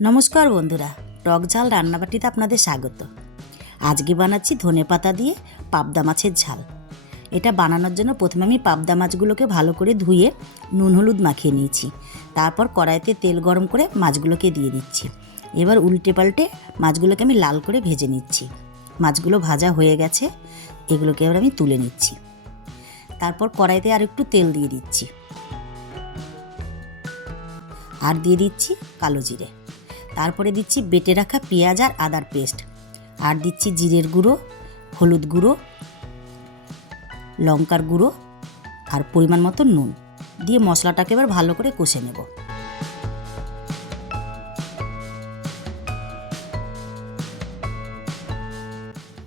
নমস্কার বন্ধুরা, টক ঝাল রান্নাবাটিতে আপনাদের স্বাগত। আজকে বানাচ্ছি ধনেপাতা দিয়ে পাবদা মাছের ঝাল। এটা বানানোর জন্য প্রথমে আমি পাবদা মাছগুলোকে ভালো করে ধুয়ে নুন হলুদ মাখিয়ে নিয়েছি। তারপর কড়াইতে তেল গরম করে মাছগুলোকে দিয়ে দিচ্ছি। এবার উল্টে পাল্টে মাছগুলোকে আমি লাল করে ভেজে নিচ্ছি। মাছগুলো ভাজা হয়ে গেছে, এগুলোকে এবার আমি তুলে নিচ্ছি। তারপর কড়াইতে আর একটু তেল দিয়ে দিচ্ছি, আর দিয়ে দিচ্ছি কালো জিরে। তারপরে দিচ্ছি বেটে রাখা পেঁয়াজ আর আদার পেস্ট, আর দিচ্ছি জিরের গুঁড়ো, হলুদ গুঁড়ো, লঙ্কার গুঁড়ো আর পরিমাণ মতো নুন দিয়ে মশলাটাকে এবার ভালো করে কষে নেব।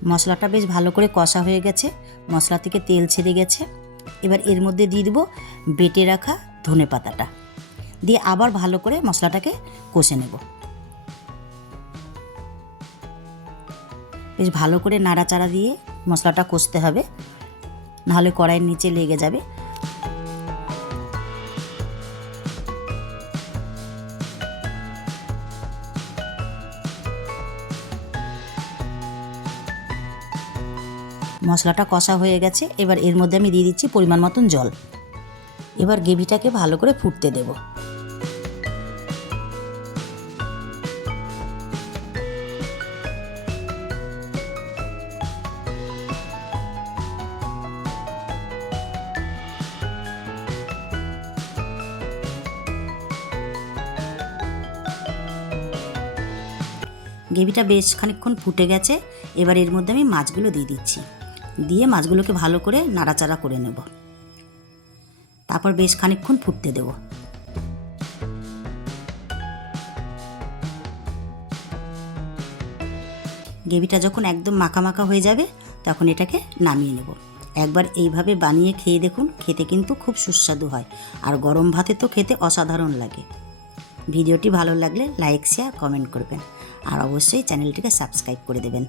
মশলাটা বেশ ভালো করে কষা হয়ে গেছে, মশলা থেকে তেল ছেড়ে গেছে। এবার এর মধ্যে দিয়ে দেবো বেটে রাখা ধনেপাতাটা, দিয়ে আবার ভালো করে মশলাটাকে কষে নেব। বেশ ভালো করে নাড়াচাড়া দিয়ে মশলাটা কষতে হবে, নাহলে কড়াইয়ের নিচে লেগে যাবে। মশলাটা কষা হয়ে গেছে, এবার এর মধ্যে আমি দিয়ে দিচ্ছি পরিমাণ মতন জল। এবার গ্রেভিটাকে ভালো করে ফুটতে দেব। গ্রেভিটা বেশ খানিকক্ষণ ফুটে গেছে, এবার এর মধ্যে আমি মাছগুলো দিয়ে দিচ্ছি, দিয়ে মাছগুলোকে ভালো করে নাড়াচাড়া করে নেব। তারপর বেশ খানিকক্ষণ ফুটতে দেব। গ্রেভিটা যখন একদম মাখা মাখা হয়ে যাবে তখন এটাকে নামিয়ে নেব। একবার এইভাবে বানিয়ে খেয়ে দেখুন, খেতে কিন্তু খুব সুস্বাদু হয়, আর গরম ভাতে তো খেতে অসাধারণ লাগে। ভিডিওটি ভালো লাগলে লাইক শেয়ার কমেন্ট করবেন, আর অবশ্যই চ্যানেলটিকে সাবস্ক্রাইব করে দেবেন।